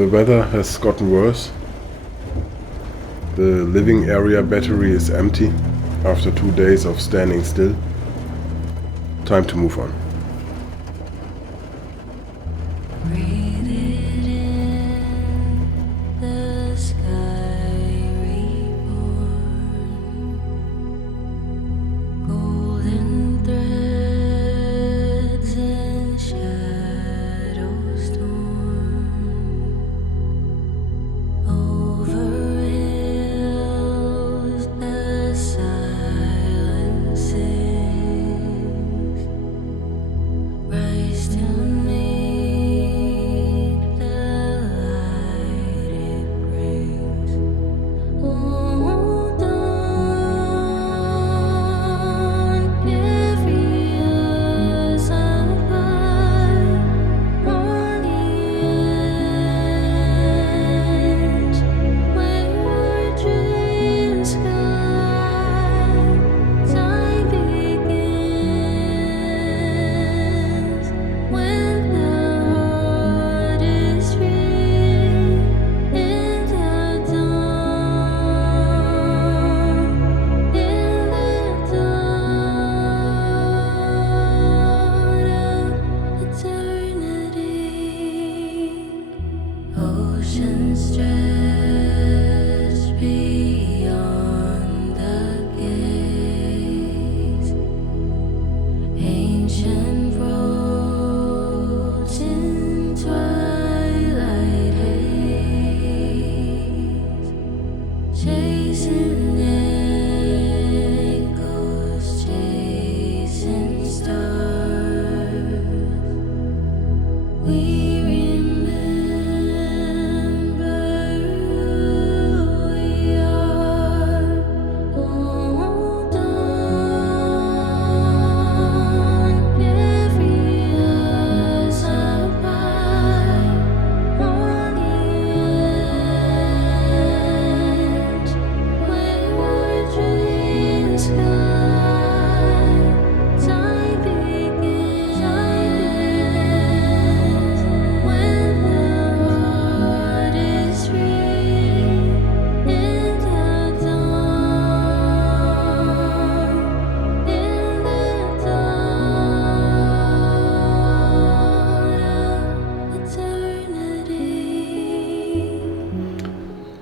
The weather has gotten worse. The living area battery is empty after 2 days of standing still. Time to move on.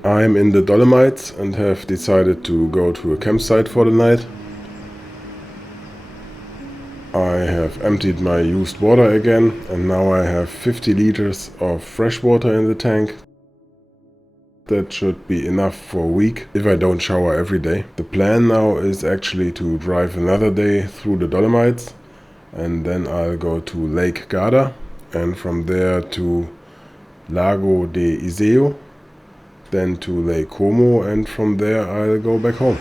I'm in the Dolomites and have decided to go to a campsite for the night. I have emptied my used water again and now I have 50 liters of fresh water in the tank. That should be enough for a week if I don't shower every day. The plan now is actually to drive another day through the Dolomites and then I'll go to Lake Garda and from there to Lago de Iseo, then to Lake Como, and from there I'll go back home.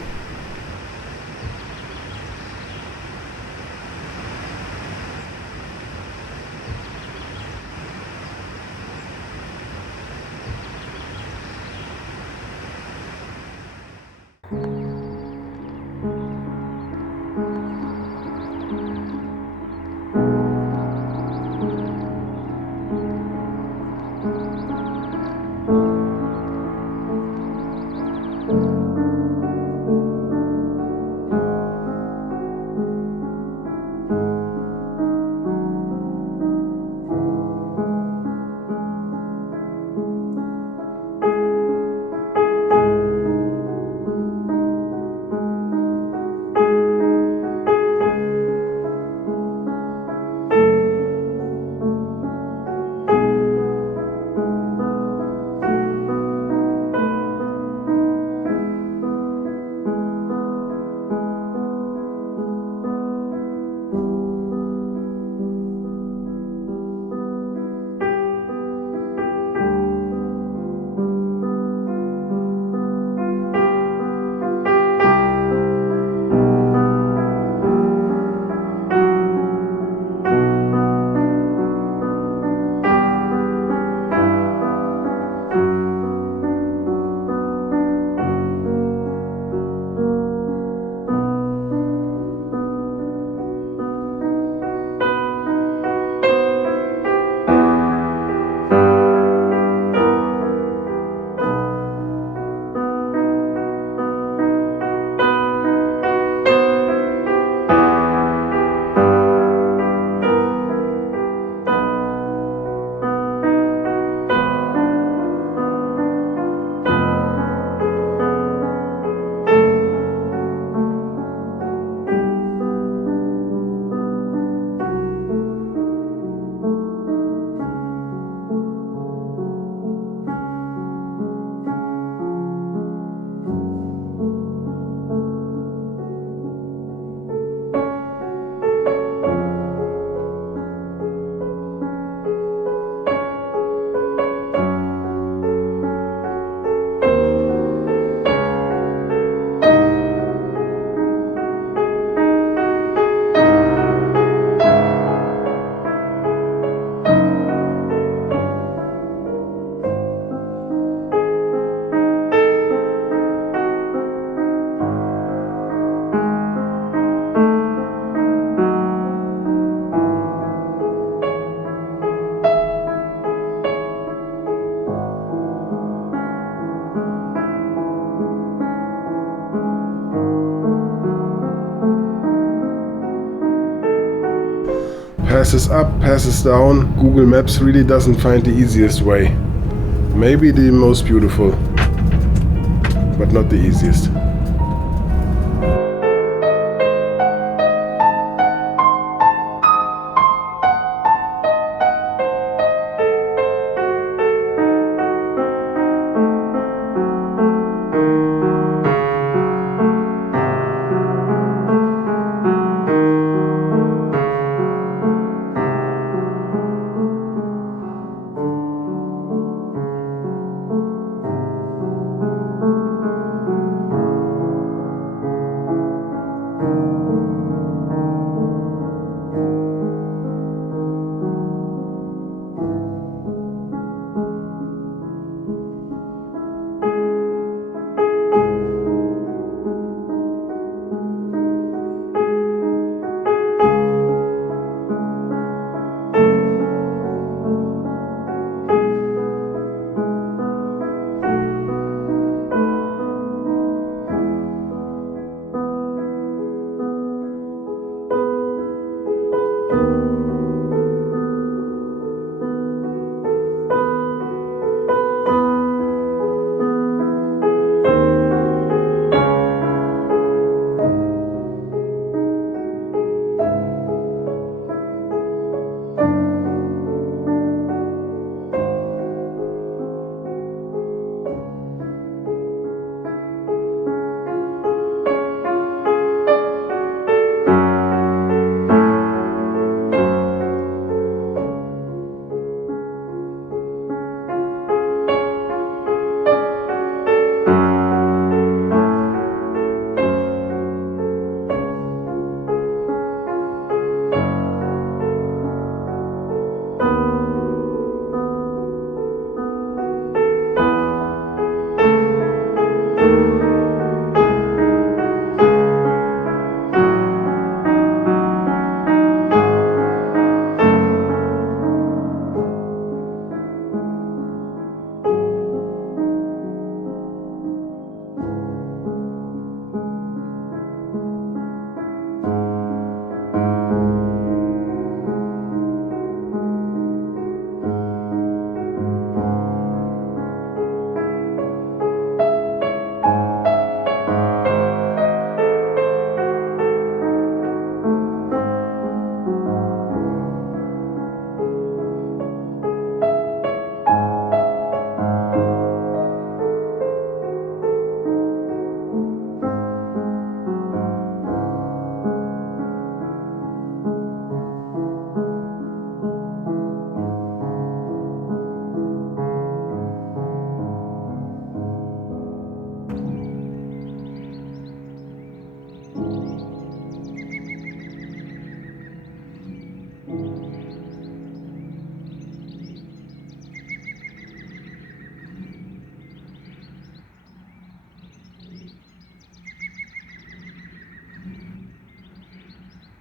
Passes up, passes down. Google Maps really doesn't find the easiest way. Maybe the most beautiful, but not the easiest.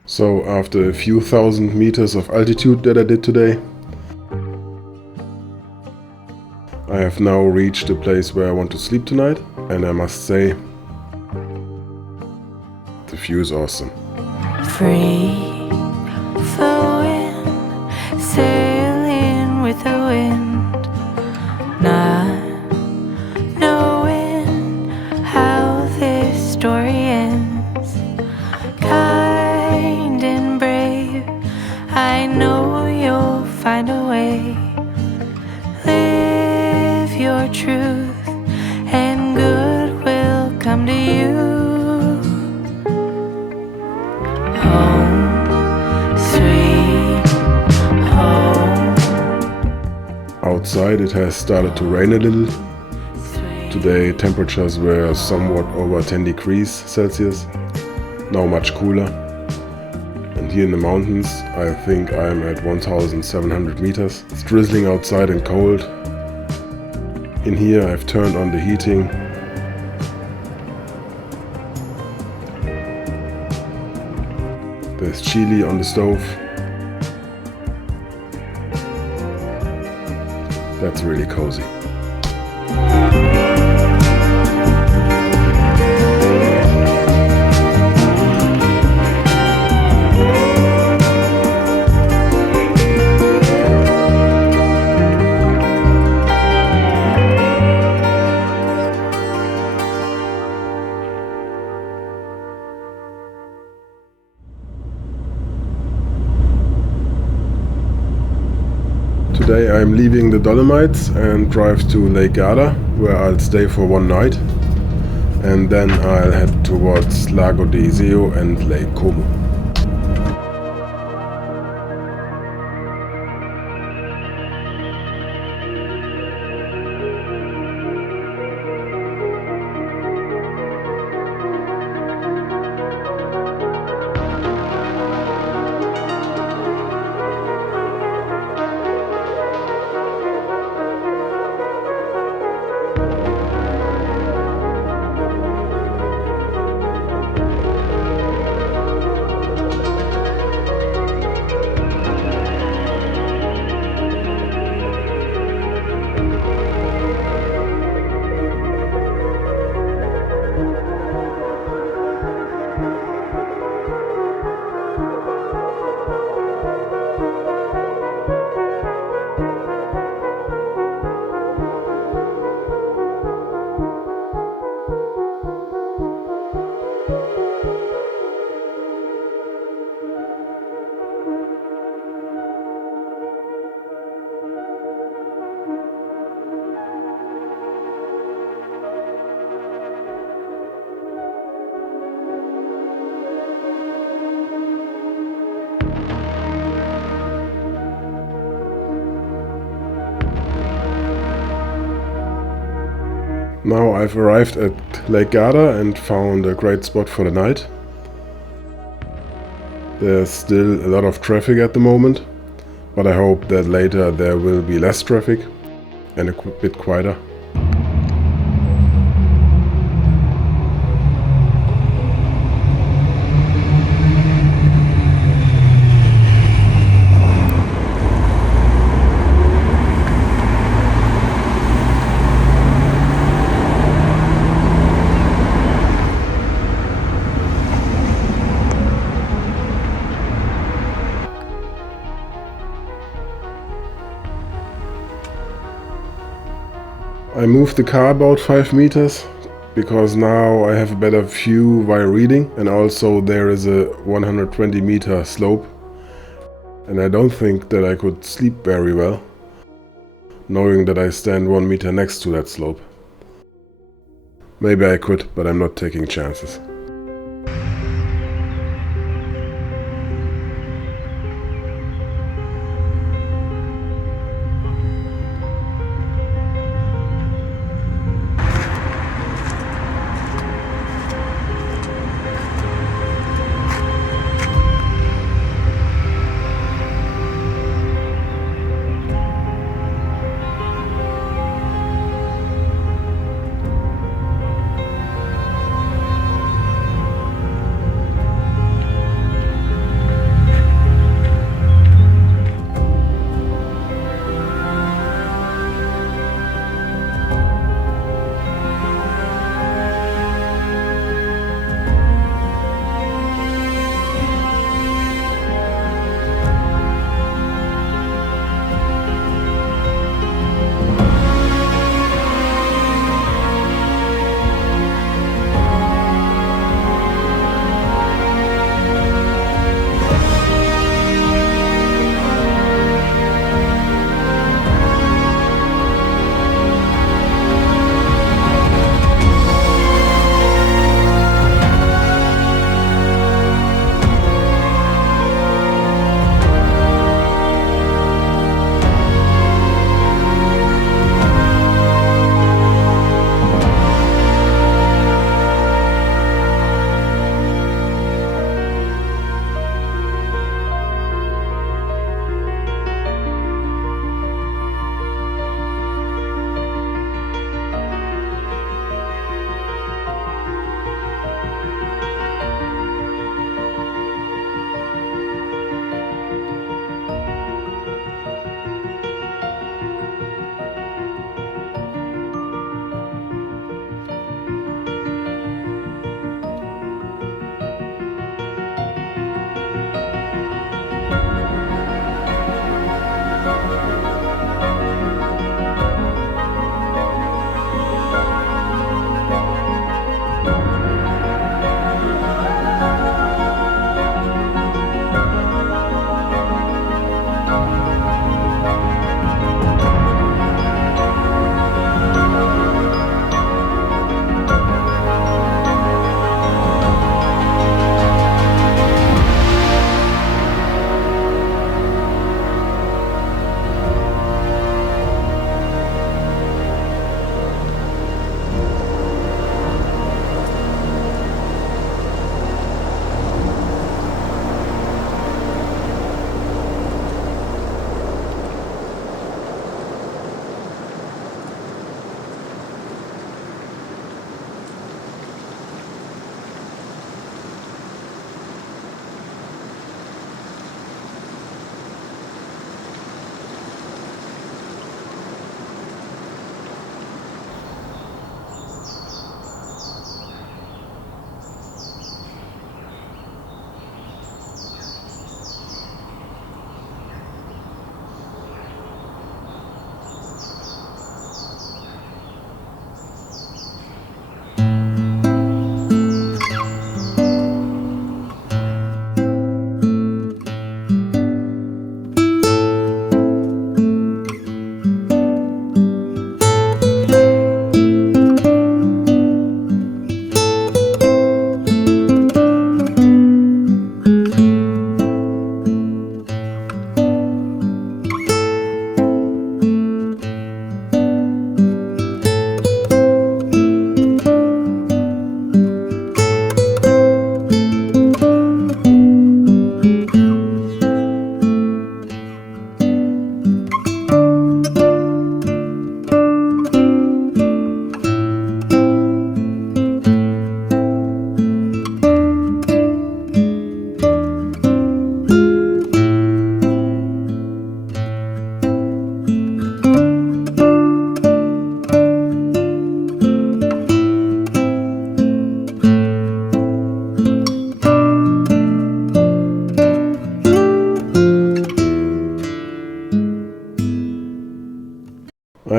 So after a few thousand meters of altitude that I did today, I have now reached the place where I want to sleep tonight, and I must say, the view is awesome. Free flowing, sailing with the wind, not knowing how this story ends. Kind and brave, I know you'll find a way. Live your truth and good will come to you. Outside it has started to rain a little. Today temperatures were somewhat over 10 degrees Celsius, now much cooler. And here in the mountains I think I am at 1700 meters. It's drizzling outside and cold. In here I've turned on the heating. There's chili on the stove. That's really cozy. Today I'm leaving the Dolomites and drive to Lake Garda, where I'll stay for one night. And then I'll head towards Lago di Iseo and Lake Como. Now I've arrived at Lake Garda and found a great spot for the night. There's still a lot of traffic at the moment, but I hope that later there will be less traffic and a bit quieter. I moved the car about 5 meters because now I have a better view while reading, and also there is a 120-meter slope, and I don't think that I could sleep very well knowing that I stand 1 meter next to that slope. Maybe I could, but I'm not taking chances.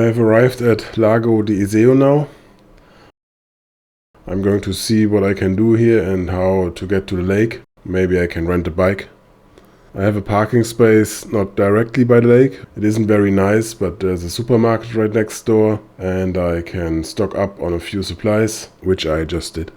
have arrived at Lago di Iseo now. I'm going to see what I can do here and how to get to the lake. Maybe I can rent a bike. I have a parking space not directly by the lake. It isn't very nice, but there's a supermarket right next door and I can stock up on a few supplies, which I just did.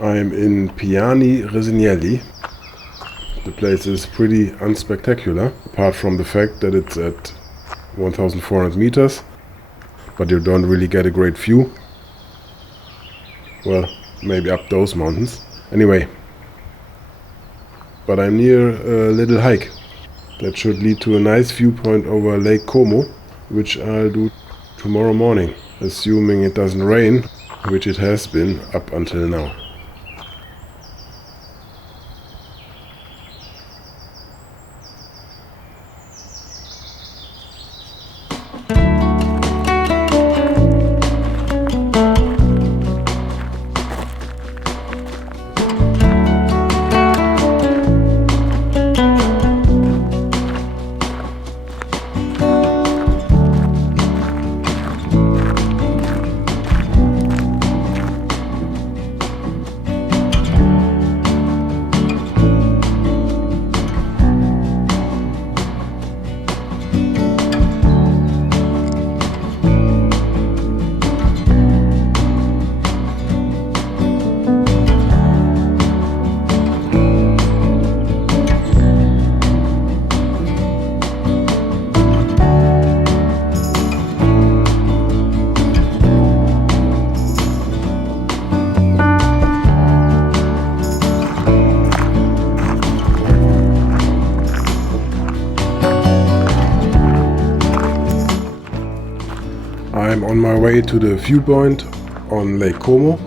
I'm in Piani Resignelli. The place is pretty unspectacular, apart from the fact that it's at 1,400 meters, but you don't really get a great view. Well, maybe up those mountains. Anyway, but I'm near a little hike that should lead to a nice viewpoint over Lake Como, which I'll do tomorrow morning, assuming it doesn't rain, which it has been up until now. I'm on my way to the viewpoint on Lake Como.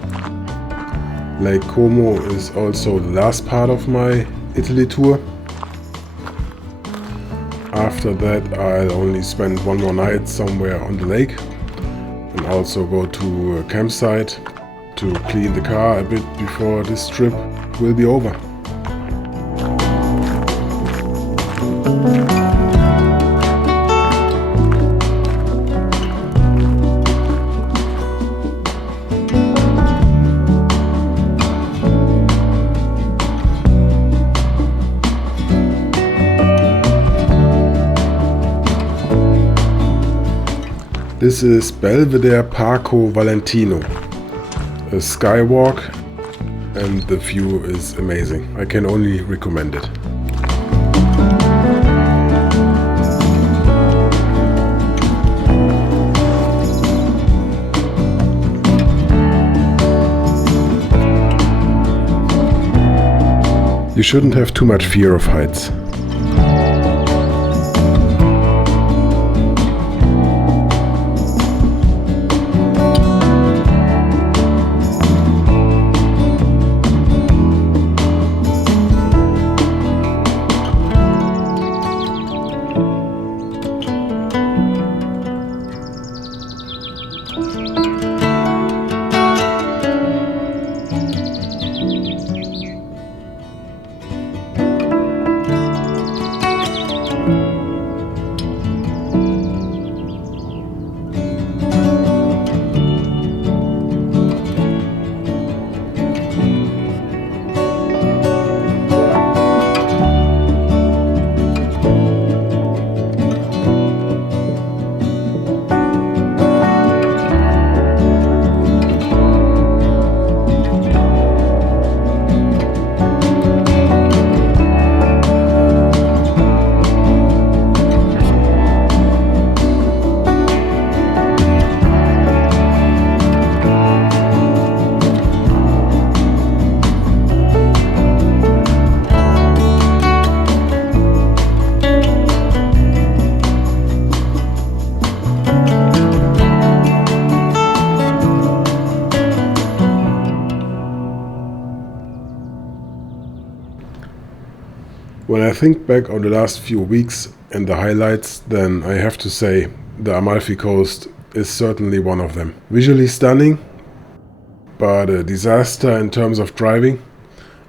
Lake Como is also the last part of my Italy tour. After that I'll only spend one more night somewhere on the lake and also go to a campsite to clean the car a bit before this trip will be over. This is Belvedere Parco Valentino, a skywalk, and the view is amazing. I can only recommend it. You shouldn't have too much fear of heights. When I think back on the last few weeks and the highlights, then I have to say the Amalfi Coast is certainly one of them. Visually stunning, but a disaster in terms of driving.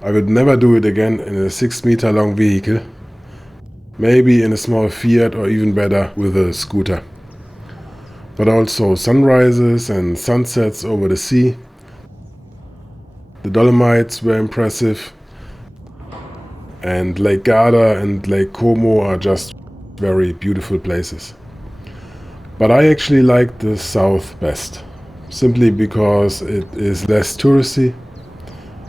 I would never do it again in a 6-meter long vehicle. Maybe in a small Fiat, or even better with a scooter. But also sunrises and sunsets over the sea. The Dolomites were impressive. And Lake Garda and Lake Como are just very beautiful places. But I actually like the south best, simply because it is less touristy,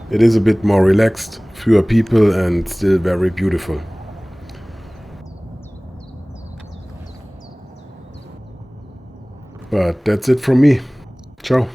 it is a bit more relaxed, fewer people, and still very beautiful. But that's it from me. Ciao.